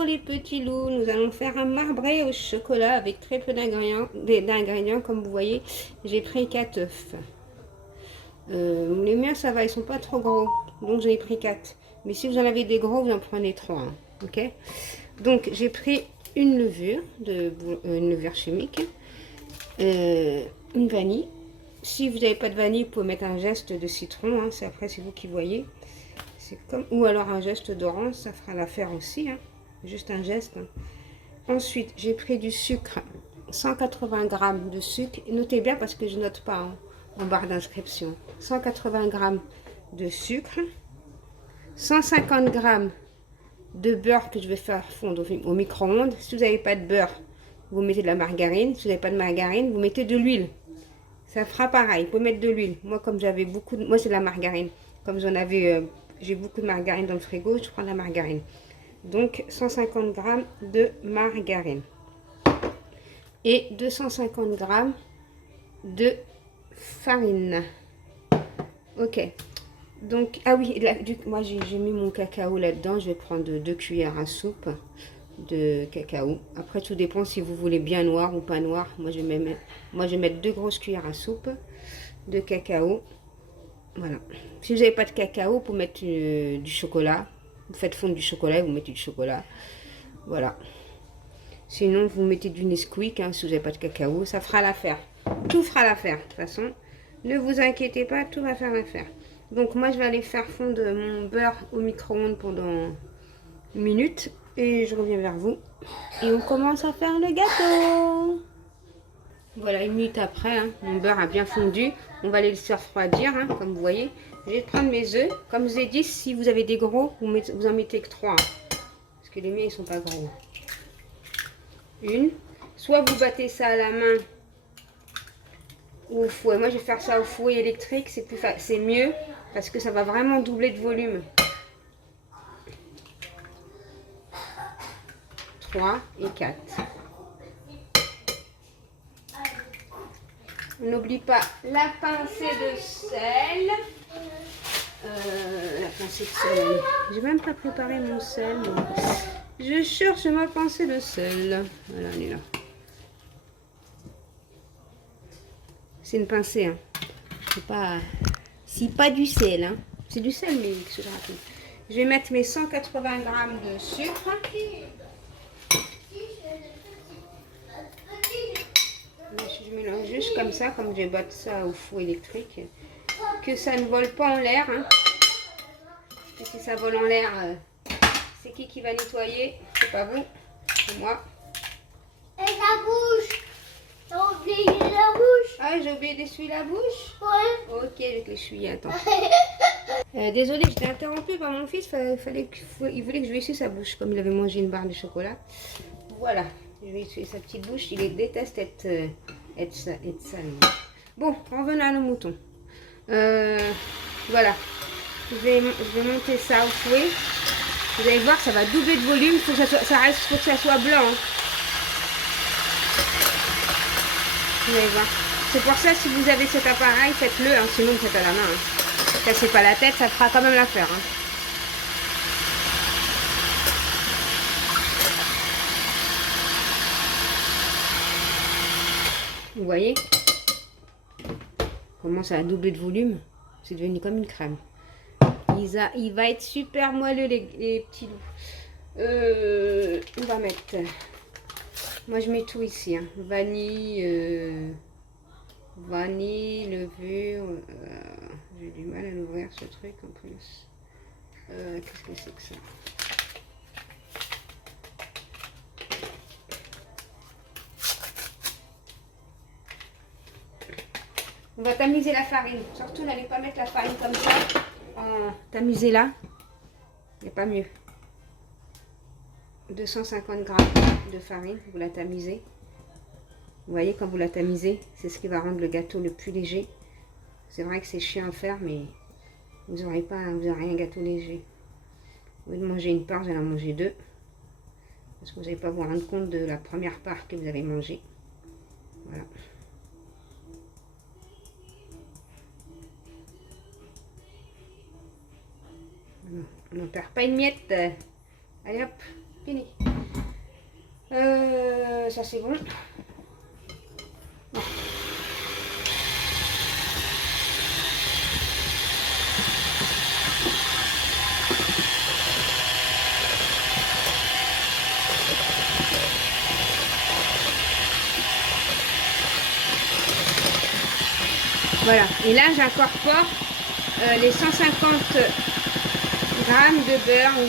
Bonjour les petits loups, nous allons faire un marbré au chocolat avec très peu d'ingrédients. Comme vous voyez, j'ai pris 4 œufs. Les miens ça va, ils sont pas trop gros, donc j'ai pris 4. Mais si vous en avez des gros, vous en prenez 3. Hein, ok? Donc j'ai pris une levure, une levure chimique, une vanille. Si vous n'avez pas de vanille, vous pouvez mettre un geste de citron, hein, après c'est vous qui voyez. Ou alors un geste d'orange, ça fera l'affaire aussi, hein. Juste un geste. Ensuite, j'ai pris du sucre, 180 g de sucre. Notez bien parce que je note pas en barre d'inscription. 180 g de sucre, 150 g de beurre que je vais faire fondre au micro-ondes. Si vous n'avez pas de beurre, vous mettez de la margarine. Si vous n'avez pas de margarine, vous mettez de l'huile. Ça fera pareil. Vous pouvez mettre de l'huile. Moi, comme j'avais beaucoup de... Moi, c'est de la margarine. Comme j'en avais... j'ai beaucoup de margarine dans le frigo, je prends de la margarine. Donc 150 g de margarine. Et 250 g de farine. Ok. Donc, ah oui, là, moi j'ai mis mon cacao là-dedans. Je vais prendre 2 cuillères à soupe de cacao. Après, tout dépend si vous voulez bien noir ou pas noir. Moi, je vais mettre 2 grosses cuillères à soupe de cacao. Voilà. Si vous n'avez pas de cacao, vous pouvez mettre du chocolat. Vous faites fondre du chocolat et vous mettez du chocolat. Voilà. Sinon, vous mettez du Nesquik, hein, si vous n'avez pas de cacao. Ça fera l'affaire. Tout fera l'affaire. De toute façon, ne vous inquiétez pas, tout va faire l'affaire. Donc, moi, je vais aller faire fondre mon beurre au micro-ondes pendant 1 minute. Et je reviens vers vous. Et on commence à faire le gâteau. Voilà, 1 minute après, hein, mon beurre a bien fondu. On va aller le faire refroidir, hein, comme vous voyez. Je vais prendre mes œufs. Comme je vous ai dit, si vous avez des gros, vous en mettez que 3. Hein, parce que les miens, ils sont pas gros. Une. Soit vous battez ça à la main ou au fouet. Moi, je vais faire ça au fouet électrique. C'est mieux parce que ça va vraiment doubler de volume. 3 et 4. On n'oublie pas la pincée de sel. La pincée de sel. J'ai même pas préparé mon sel. Je cherche ma pincée de sel. Voilà, elle est là. C'est une pincée. Hein. C'est pas du sel. Hein. C'est du sel, mais je raconte. Je vais mettre mes 180 g de sucre. Je mélange juste comme ça, comme je vais battre ça au four électrique. Que ça ne vole pas en l'air. Hein. Et si ça vole en l'air, c'est qui va nettoyer? C'est pas vous, c'est moi. Et la bouche. T'as oublié la bouche? Ah, j'ai oublié d'essuyer la bouche? Ouais. Ok, je vais l'essuyer, attends. Désolée, j'étais interrompue par mon fils. Il voulait que je lui essuie sa bouche, comme il avait mangé une barre de chocolat. Voilà, je vais essuyer sa petite bouche. Il déteste être sale. Bon, revenons à nos moutons. Voilà, je vais monter ça au fouet. Vous allez voir, ça va doubler de volume. Il faut que ça soit blanc. Hein. Vous allez voir. C'est pour ça, si vous avez cet appareil, faites-le. Hein, sinon, vous faites à la main. Hein. Ne cassez pas la tête, ça fera quand même l'affaire. Hein. Vous voyez comment ça a doublé de volume? C'est devenu comme une crème. Il va être super moelleux, les petits loups. On va mettre... Moi, je mets tout ici. Hein. Vanille, levure. J'ai du mal à l'ouvrir, ce truc, en plus. Qu'est-ce que c'est que ça? On va tamiser la farine. Surtout, n'allez pas mettre la farine comme ça. Tamisez-la. Il n'y a pas mieux. 250 g de farine, vous la tamisez. Vous voyez, quand vous la tamisez, c'est ce qui va rendre le gâteau le plus léger. C'est vrai que c'est chiant à faire, mais vous n'aurez un gâteau léger. Au lieu de manger une part, vous allez en manger 2. Parce que vous n'allez pas vous rendre compte de la première part que vous avez mangée. Voilà. On n'en perd pas une miette. Allez hop, fini. Ça c'est bon. Voilà, et là j'incorpore les 150 grammes de beurre ou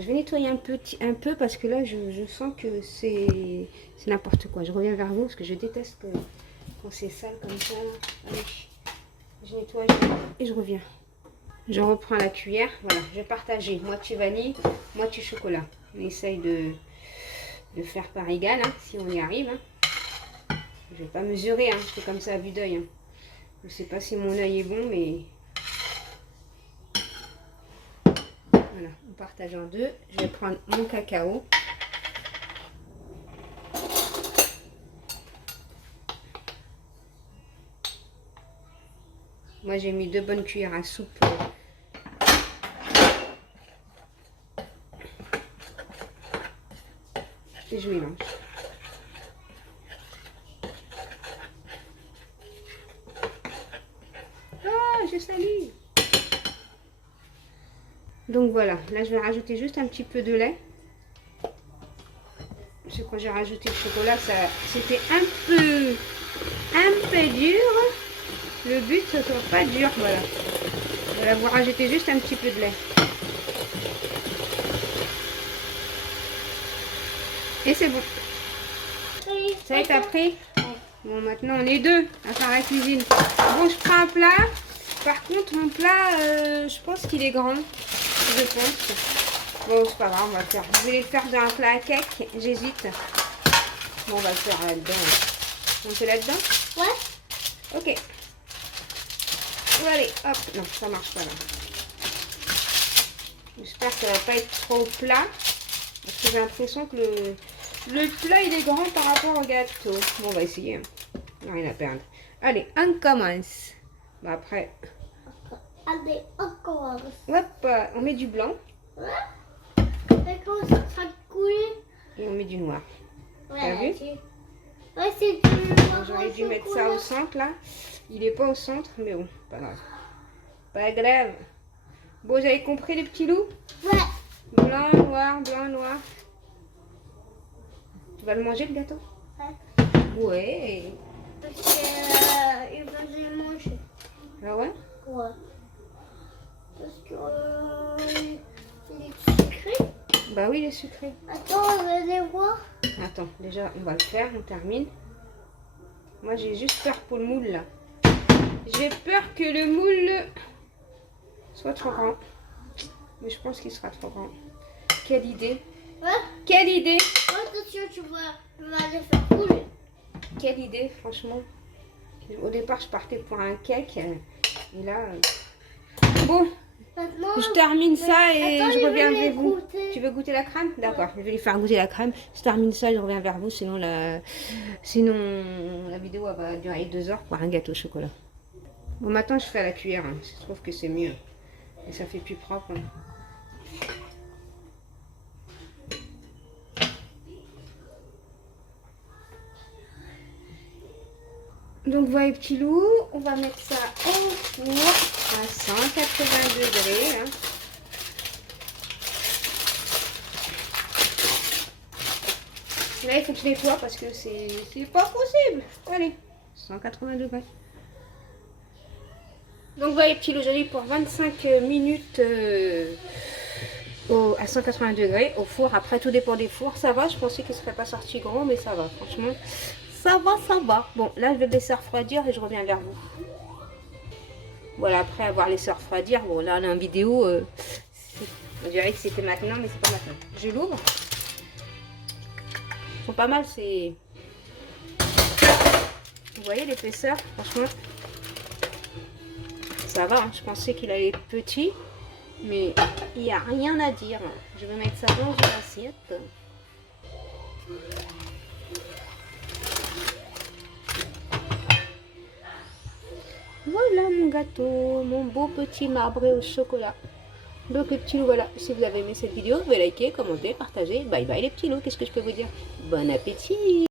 je vais nettoyer un peu parce que là je sens que c'est n'importe quoi. Je reviens vers vous parce que je déteste quand c'est sale comme ça. Allez, je nettoie et je reviens. Je reprends la cuillère. Voilà, je vais partager moitié vanille, moitié chocolat. On essaye de faire par égal hein, si on y arrive. Hein. Je vais pas mesurer, hein, je fais comme ça à vue d'œil. Hein. Je sais pas si mon œil est bon, mais voilà, on partage en deux. Je vais prendre mon cacao. Moi, j'ai mis 2 bonnes cuillères à soupe. Et je mélange. Ah, j'ai sali. Donc voilà, là je vais rajouter juste un petit peu de lait. Parce que quand j'ai rajouté le chocolat, c'était un peu dur. Le but, ce ne soit pas dur, voilà. Voilà, vous rajoutez juste un petit peu de lait. Et c'est bon. Ça est après. Bon, maintenant on est deux à faire la cuisine. Bon, je prends un plat. Par contre, mon plat, je pense qu'il est grand. Je pense. Bon, c'est pas grave, on va le faire. Je vais le faire dans un plat à cake. J'hésite. Bon, on va le faire là-dedans. On le fait là-dedans? Ouais. Ok. Allez, hop. Non, ça marche pas là. J'espère que ça va pas être trop plat. Parce que j'ai l'impression que le plat il est grand par rapport au gâteau. Bon, on va essayer. Hein. Rien à perdre. Allez, on commence. Bah, après. Allez, on commence. Hop, on met du blanc. Ouais. Et quand ça coule. Et on met du noir. Ouais, T'as vu? Ouais, c'est du noir. J'aurais dû mettre ça au centre là. Il est pas au centre, mais bon, pas grave. Pas grave. Bon, vous avez compris les petits loups? Ouais. Blanc, noir, blanc, noir. Tu vas le manger le gâteau? Ouais. Ouais. Parce que il va le manger. Ah ouais? Ouais. Parce que il est sucré. Bah oui, il est sucré. Attends, on va aller voir. Attends, déjà, on va le faire, on termine. Moi, j'ai juste peur pour le moule, là. J'ai peur que le moule soit trop grand. Mais je pense qu'il sera trop grand. Quelle idée. Ouais. Quelle idée. Attention, tu vas aller faire couler. Quelle idée, franchement. Au départ, je partais pour un cake. Et là... Bon, Maintenant, je termine ça et attends, je je reviens vais vers vous. goûter. Tu veux goûter la crème? D'accord, je vais lui faire goûter la crème. Je termine ça et je reviens vers vous. Sinon, la vidéo elle va durer 2 heures pour un gâteau au chocolat. Bon, maintenant, je fais à la cuillère. Hein. Je trouve que c'est mieux. Et ça fait plus propre. Hein. Donc, voilà les petits loups. On va mettre ça au four à 180 degrés. Hein. Là, il faut que je nettoie parce que c'est pas possible. Allez, 180 degrés. Donc voilà les petits loups, j'allais pour 25 minutes à 180 degrés au four. Après, tout dépend des fours. Ça va, je pensais qu'il ne serait pas sorti grand, mais ça va, franchement. Ça va, ça va. Bon, là, je vais le laisser refroidir et je reviens vers vous. Voilà, après avoir laissé refroidir, bon, là, on est en vidéo. On dirait que c'était maintenant, mais c'est pas maintenant. Je l'ouvre. Ils sont pas mal, c'est Vous voyez l'épaisseur, franchement, ça va. Hein. Je pensais qu'il allait être petit, mais il n'y a rien à dire. Je vais mettre ça dans une assiette. Voilà mon gâteau, mon beau petit marbré au chocolat. Donc les petits loups, voilà, si vous avez aimé cette vidéo, vous pouvez liker, commenter, partager. Bye bye les petits loups, qu'est-ce que je peux vous dire? Bon appétit!